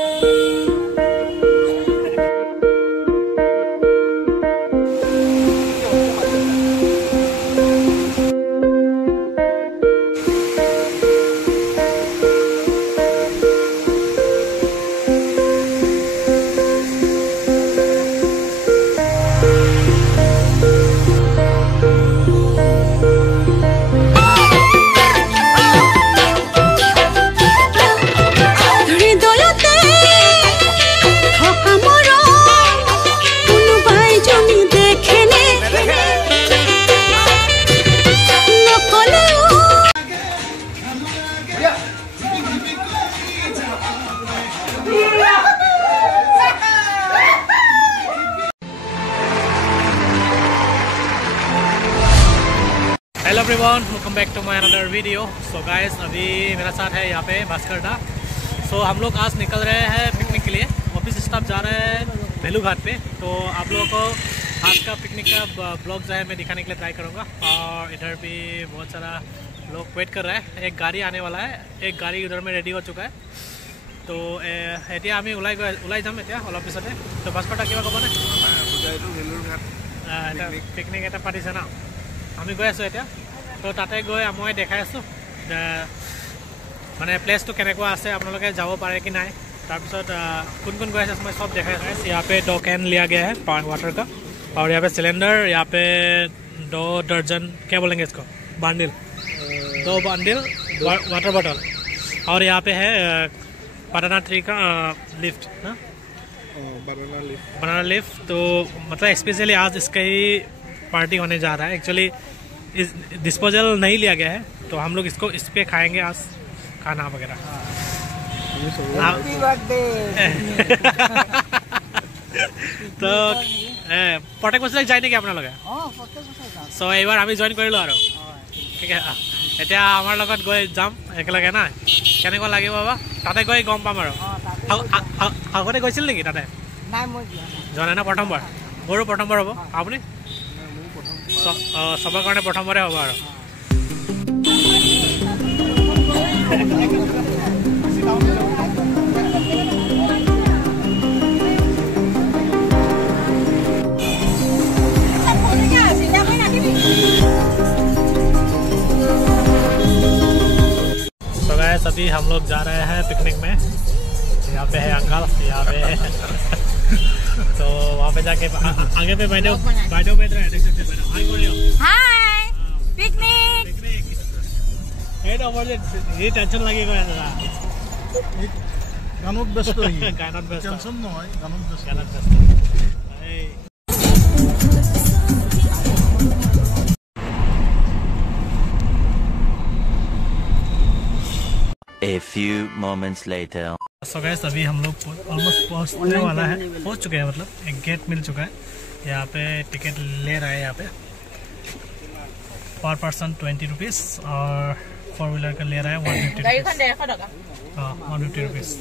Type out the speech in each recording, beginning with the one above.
Hello everyone, welcome back to my another video. So guys, अभी मेरा साथ है यहाँ पे भास्कर दा। सो हम लोग आज निकल रहे हैं पिकनिक के लिए। ऑफिस स्टाफ जा रहे हैं भेलू घाट पे। तो आप लोगों को आज का पिकनिक का ब्लॉग जो है मैं दिखाने के लिए ट्राई करूँगा। और इधर भी बहुत सारा लोग वेट कर रहा है। एक गाड़ी आने वाला है, एक गाड़ी उधर में रेडी हो चुका है। तो এতিয়া আমি ওলাই যাম এতিয়া অলপ পিছতে। তো ভাস্কৰ দা কিবা ক'বনে? পিকনিক এটা পাতিছে না, আমি গৈ আছোঁ এতিয়া। তো তাতে গৈ মই দেখাই আছোঁ মানে প্লেচটো কেনেকুৱা আছে, আপোনালোকে যাব পাৰে কি নাই। তাৰপিছত কোন কোন गए मैं सब देखा है। यहाँ पे 2 कैन लिया गया है वाटर का, और यहाँ पे सिलेंडर, यहाँ पे 2 दर्जन क्या बोलेंगे इसको, बंडल, 2 बंडल वाटर बॉटल। और यहाँ पे है बनाना ट्री का लिफ्ट ना, बनाना लिफ्ट। तो मतलब स्पेशली आज इसका ही पार्टी होने जा रहा है। एक्चुअली इस डिस्पोजल नहीं लिया गया है, तो हम लोग इसको इस पे खाएंगे आज खाना वगैरह। तो प्रत्येक बছৰ যায় নেকি আপোনালোকে? সো এইবাৰ আমি জয়েন কৰিলোঁ আৰু ঠিক আছে। এতিয়া আমাৰ লগত গৈ যাম একেলগে না, কেনেকুৱা লাগিব বাবা তাতে গৈ গম পাম আৰু। আগতে গৈছিল নেকি তাতে? যোৱা নাই না, প্ৰথমবাৰ? মোৰো প্ৰথমবাৰ হ'ব। আপুনি? সবৰ কাৰণে প্ৰথমবাৰে হ'ব আৰু। अभी हम लोग जा रहे हैं पिकनिक में। यहाँ पे है अंकल, यहाँ पे है तो वहाँ पे जाके आगे पे बैठो बैठ रहे हैं, देख सकते हैं। हाय बोलियो, हाय पिकनिक पिकनिक। ये टेंशन लगेगा जरा, गानत व्यस्त गानत व्यस्त टेंशन নহয়, गानत व्यस्त। A few moments later. So guys, अभी हम लोग ऑलमोस्ट पहुँचने वाला है, पहुँच चुके हैं। मतलब एक गेट मिल चुका है। यहाँ पे टिकट ले रहा है। यहाँ पे पर पर्सन 20 रुपीज़, और 4 व्हीलर का ले रहा है 150 रुपीज़। हाँ, 150 rupees.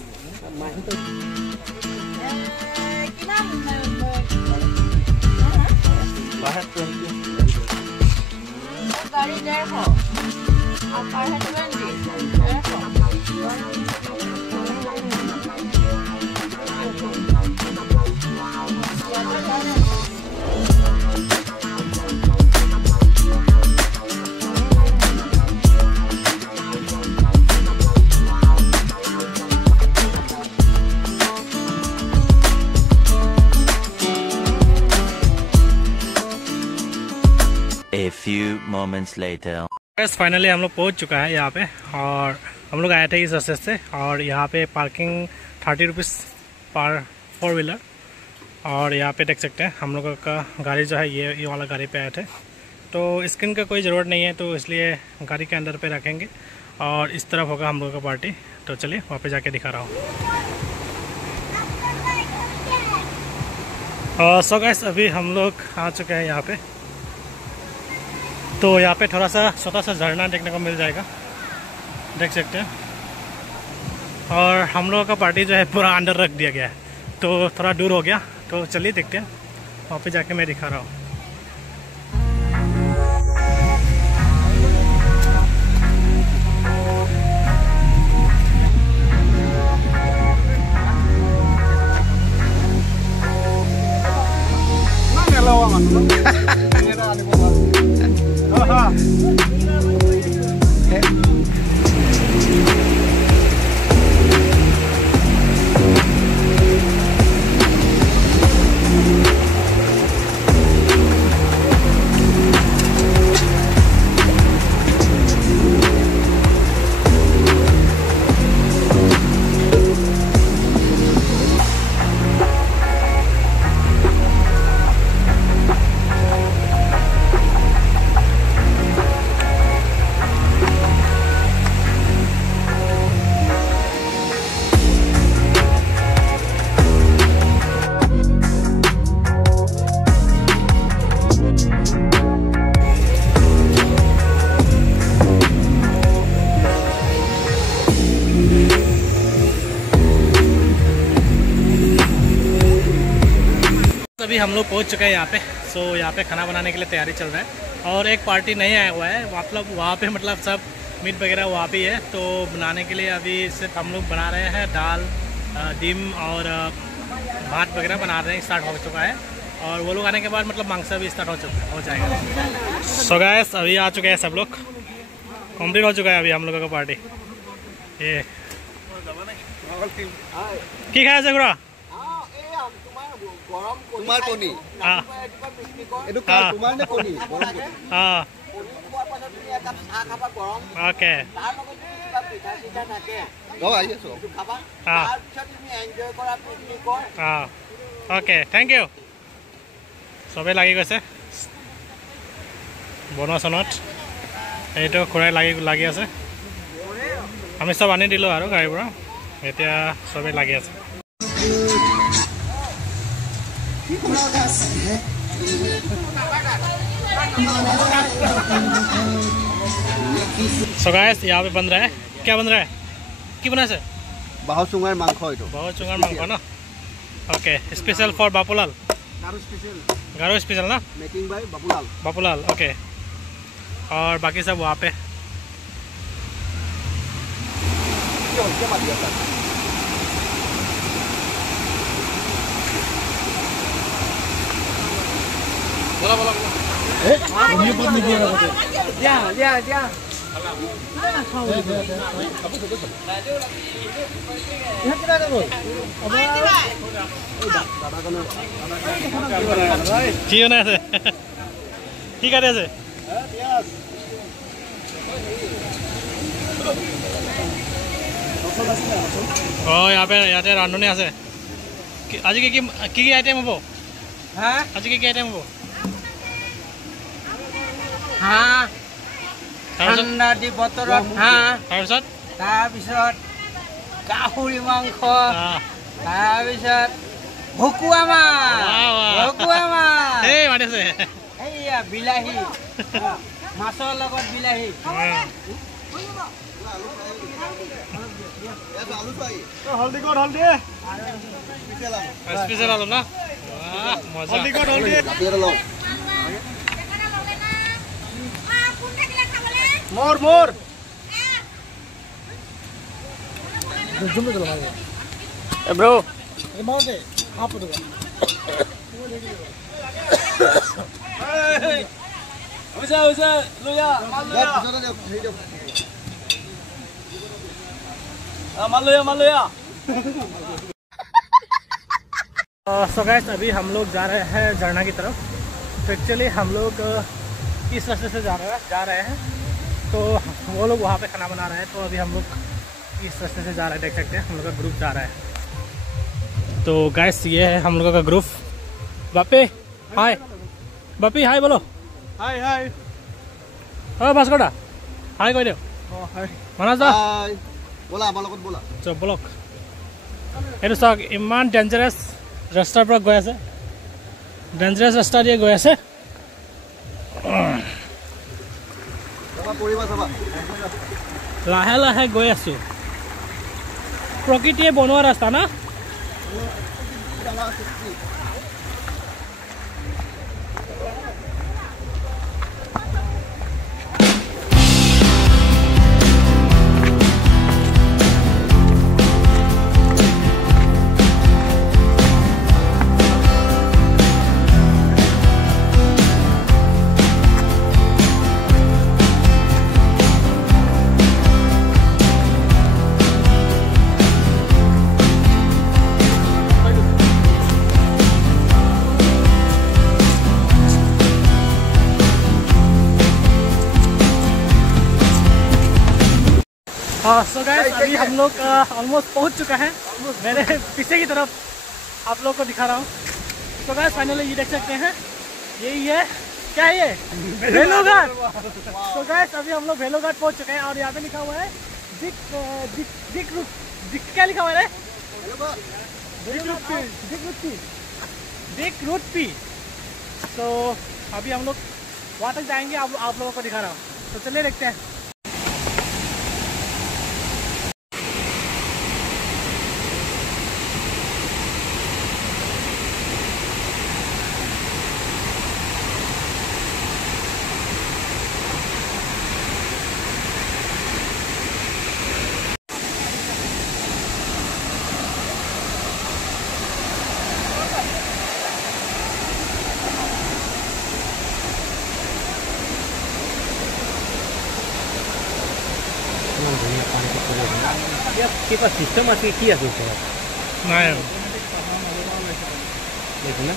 A few moments later. Finally हम लोग पहुँच चुका है यहाँ पे। और हम लोग आए थे इस रास्ते से, और यहाँ पे पार्किंग 30 रुपीज़ पर 4 व्हीलर। और यहाँ पे देख सकते हैं हम लोगों का गाड़ी जो है ये वाला गाड़ी पे आए थे। तो स्क्रीन का कोई ज़रूरत नहीं है, तो इसलिए गाड़ी के अंदर पे रखेंगे। और इस तरफ होगा हम लोगों का पार्टी। तो चलिए वहाँ पे जाके दिखा रहा हूँ। सो गाइस, अभी हम लोग आ चुके हैं यहाँ पे। तो यहाँ पे थोड़ा सा छोटा सा झरना देखने को मिल जाएगा, देख सकते हैं। और हम लोगों का पार्टी जो है पूरा अंदर रख दिया गया है, तो थोड़ा दूर हो गया। तो चलिए देखते हैं, वहाँ पे जाके मैं दिखा रहा हूँ। अभी हम लोग पहुंच चुके हैं यहाँ पे। सो यहाँ पे खाना बनाने के लिए तैयारी चल रहा है और एक पार्टी नहीं आया हुआ है, मतलब वहाँ पे मतलब सब मीट वगैरह वहाँ पे है। तो बनाने के लिए अभी सिर्फ हम लोग बना रहे हैं दाल, डिम और भात वगैरह बना रहे हैं, स्टार्ट हो चुका है। और वो लोग आने के बाद मतलब मांसा भी स्टार्ट हो जाएगा। सो गाइस अभी आ चुके हैं सब लोग, कंप्लीट हो चुका है अभी हम लोगों का पार्टी। ये কি খাই আছে খুৰা? তোমাৰ কণী এইটো তোমাৰ নে কণী গৰম কণী ওকে ওকে থেংক ইউ। চবেই লাগি গৈছে বনোৱা চনোৱাত, এইটো খুৰাই লাগি আছে। আমি চব আনি দিলোঁ আৰু গাড়ীৰ পৰা, এতিয়া চবেই লাগি আছে। So guys, यहाँ पे बन रहा है, क्या बन रहा है? क्या बना है? বাহু চুঙাৰ মাংস এইটো। বাহু চুঙাৰ মাংস না? Okay, special for Bapulal. Garo special ना? Making by Bapulal. Bapulal, okay. और बाकी सब वहाँ पे। बोला बोला बोला। ये बात नहीं किया जा কি বনাই আছে? কি কাটি আছে? ইয়াতে ৰান্ধনি আছে। আজি কি আইটেম হ'ব? আজি কি আইটেম হ'ব? হাঁহ, ঠাণ্ডা দি বতৰত হাঁহ, তাৰপিছত গাহৰি মাংস, তাৰপিছত ভকুৱা মাছ, এইয়া বিলাহী, মাছৰ লগত বিলাহী। স্পেচিয়েল আলু না? মজা। মোৰ ব্রো सो गाइस अभी हम लोग जा रहे हैं झरना की तरफ। तो एक्चुअली हम लोग इस रास्ते से जा रहे हैं तो वो लोग वहाँ पे खाना बना रहे हैं। तो अभी हम लोग इस रास्ते से जा रहे हैं, देख सकते हैं हम लोग का ग्रुप जा रहा है। तो गाइस ये है हम लोगों का ग्रुप। बापी हाय, बापी हाय बोलो। হাই হাই भास्कर दा हाय कह दो। मानस दा बोला আমাৰ লগত बोला चल ब्लॉक এইটো চাওক ইমান ডেঞ্জাৰাছ ৰাস্তাৰ পৰা গৈ আছে, ডেঞ্জাৰাছ ৰাস্তা দিয়ে গৈ আছে। লাহে লাহে গৈ আছো, প্ৰকৃতিয়ে বনোৱা ৰাস্তা না। सो गाइस अभी हम लोग ऑलमोस्ट पहुंच चुका है। मेरे पीछे की तरफ आप लोग को दिखा रहा हूँ। तो गाइस फाइनली ये देख सकते हैं, यही है, क्या है ये? भेलूघाट। तो गाइस अभी हम लोग भेलूघाट पहुंच चुके हैं और यहाँ पे लिखा हुआ है क्या लिखा हुआ है? दिक रूट पी। तो अभी हम लोग वहाँ तक जाएंगे, आप लोगों को दिखा रहा हूँ। तो चलिए देखते हैं। কিবা চিষ্টেম আছে কি আছে ওচৰত নাই দেখুন না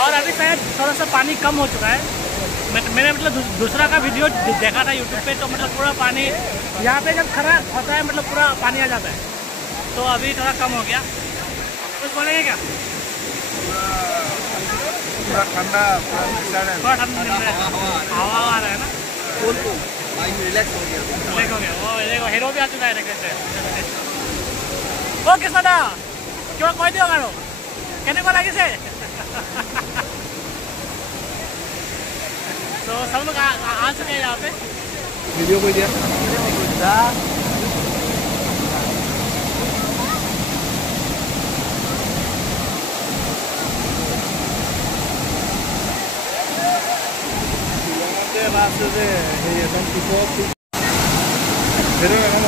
और अभी शायद थोड़ा सा पानी कम हो चुका है। मैंने मतलब दूसरा का वीडियो देखा था यूट्यूब पे, तो मतलब पूरा पानी यहाँ पे जब खरा होता है मतलब पूरा पानी आ जाता है। तो अभी थोड़ा कम हो गया। कुछ बोलेंगे क्या? थोड़ा ठंडा थोड़ा ठंडा हवा आ रहा है ना, रिलैक्स हो गया। रिलैक्स हो गया। वो देखो हीरो भी आ चुका है से। ओ किसना था क्यों कोई दियो गारो कहने को लगी से। तो सब लोग आ चुके हैं यहाँ पे। वीडियो कोई दिया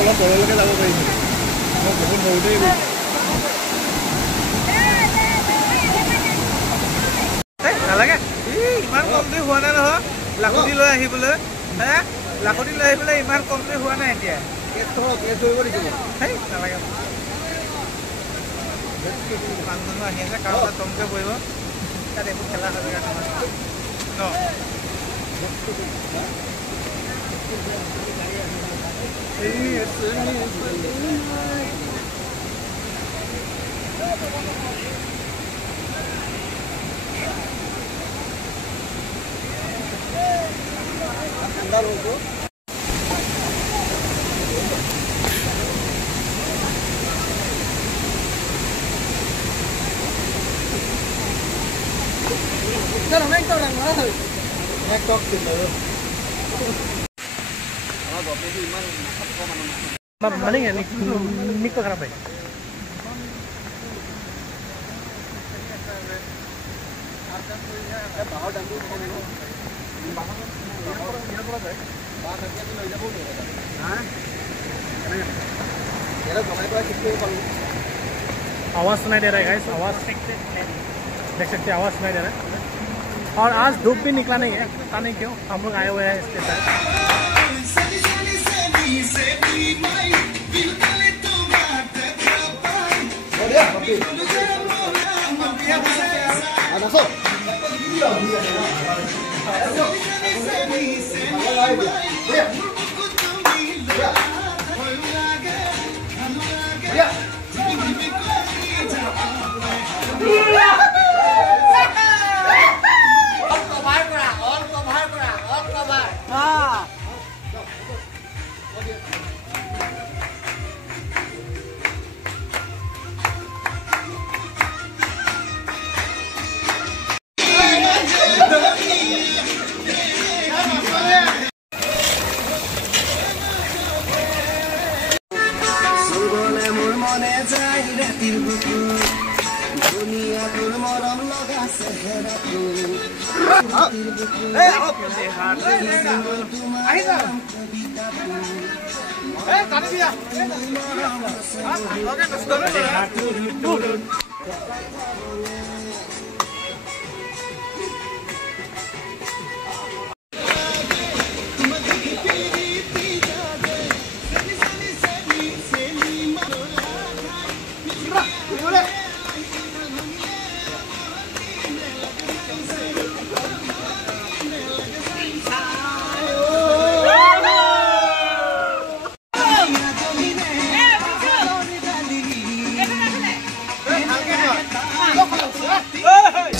অলপ তললৈকে যাব পাৰিছিলোঁ। মই বহুত সৰুতেই নালাগে ইমান কমতে হোৱা নাই নহয়। লাখুটি লৈ আহিবলৈ লাখুটি লৈ আহিবলৈ ইমান কমতে হোৱা নাই। এতিয়া নালাগে মানুহজনো আহি আছে কাৰোবাৰ কমকে পৰিব। তাত এইবোৰ খেলা হৈ থাকে ন। ठंडा लोगों बनेंगे निक तो खराब है। आवाज सुनाई दे रहा है गाइस, आवाज देख सकते हैं, आवाज सुनाई दे रहा है। और आज धूप भी निकला नहीं है, पता नहीं क्यों। हम लोग आए हुए हैं इसके साथ।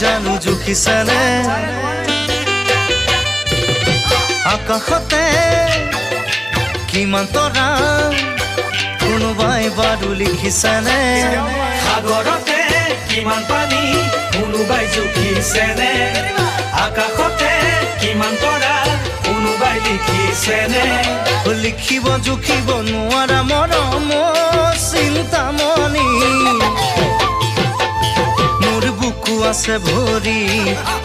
জানো জুখিছেনে আকাশতে কিমান তৰা কোনোবাই বাৰু লিখিছেনে সাগৰতে কিমান পানী কোনোবাই জুখিছেনে আকাশতে কিমান তৰা কোনোবাই লিখিছেনে লিখিব জুখিব নোৱাৰা মৰম চিন্তামণি বুকু আছে ভৰি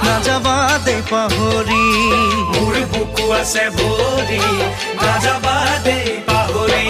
নাযাবা দে পাহৰি মোৰ বুকু আছে ভৰি নাযাবা দে পাহৰি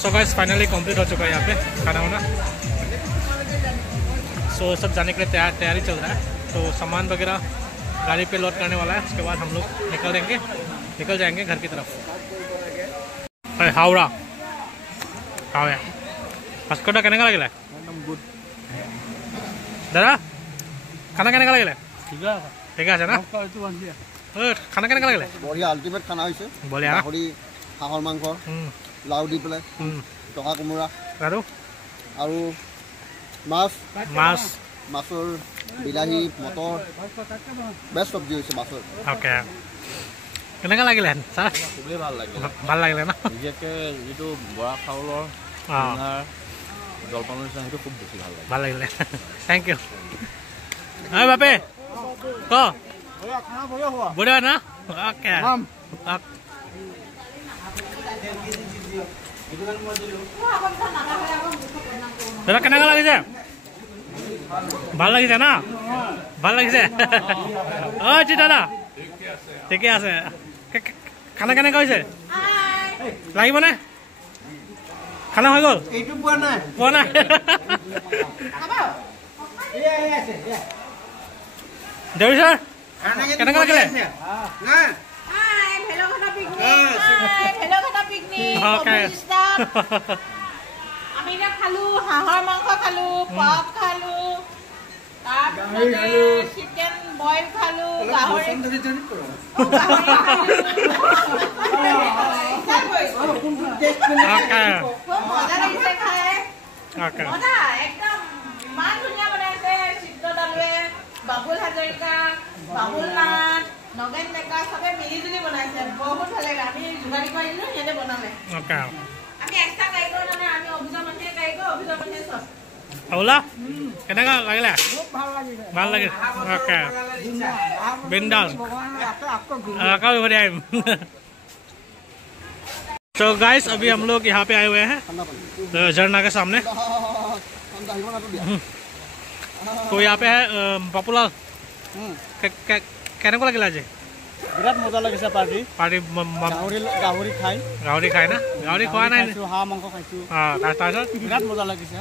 सो गाइस फाइनली कंप्लीट हो चुका है यहाँ पे खाना वाना। सो सब जाने के लिए तैयारी चल रहा है। तो सामान वगैरह गाड़ी पे लोड करने वाला है, उसके बाद हम लोग निकल जाएंगे घर की तरफ। हावड़ा भास्करदा केनेका लगे दादा खाना केनेका लगे ठीक है ना खाना केनेका लगे बढ़िया अल्टिमेट खाना হৈছে बढ़िया গাহৰি হাঁহৰ মাংস লাউ দি পেলাই টকা কোমোৰা আৰু মাছৰ বিলাহী মটৰ বেষ্ট চব্জি হৈছে মাছৰ ওকে কেনেকা লাগিলে ছাৰ খুবেই ভাল লাগিলে না বিশেষকৈ যিটো বৰা চাউলৰ জলপানৰ নিচিনা সেইটো খুব বেছি ভাল লাগিলে থেংক ইউ হয় বাপে ক বঢ়িয়া না ওকে দাদা কেনেকা লাগিছে ভাল লাগিছে না ভাল লাগিছে জি দাদা ঠিকে আছে খানা কেনেকা হৈছে লাগিবনে খানা হৈ গ'ল এইটো পোৱা নাই দেউৰী ছাৰ কেনেকা লাগিলে আমি খালো হাঁহৰ মাংস খালো পপ খালো চিকেন বইল খালো গাহৰি মজা লাগিছে খাই মজা একদম ইমান ধুনীয়া বনাইছে চিত্ৰদালুৱে বাবুল হাজৰিকা বাবুল নাথ নগেন ডেকা সবে মিলিজুলি বনাইছে বহুত ভাল লাগে আমি যোগালী কৰি দিলো সিহঁতে বনালে ওকে আমি এক্সট্ৰা কাৰিকৰ মানে আমি অভিযোগ মানুহে কাৰিকৰ অভিযোগ মানুহে চব আউলা কেনেকা লাগিলে ভাল লাগিলে ভাল লাগে ওকে बिंदास आका भी बढ़िया तो गाइस अभी हम लोग यहाँ पे आए हुए हैं तो झरना के सामने तो यहाँ पे है पपुलाल কেনেকুৱা লাগিলে আজি বিৰাট মজা লাগিছে পাৰ্টি গাহৰি খাই না গাহৰি খোৱা নাই হাঁহ মাংস খাইছো তাৰপিছত বিৰাট মজা লাগিছে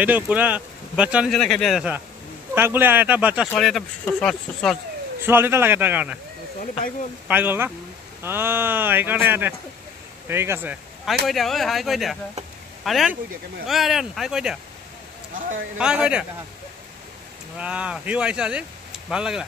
এইটো পুৰা বাচ্চা নিচিনা খেলি আছে তাক বোলে এটা বাচ্চা ছোৱালী এটা ছোৱালী এটা লাগে তাৰ কাৰণে পাই গ'ল না সেইকাৰণে ইয়াতে ঠিক আছে হাই কৈ দিয়া ঐ হাই কৈ দিয়া আৰ্যন আৰ্যন হাই কৈ দিয়া সিও আহিছে আজি ভাল লাগিলে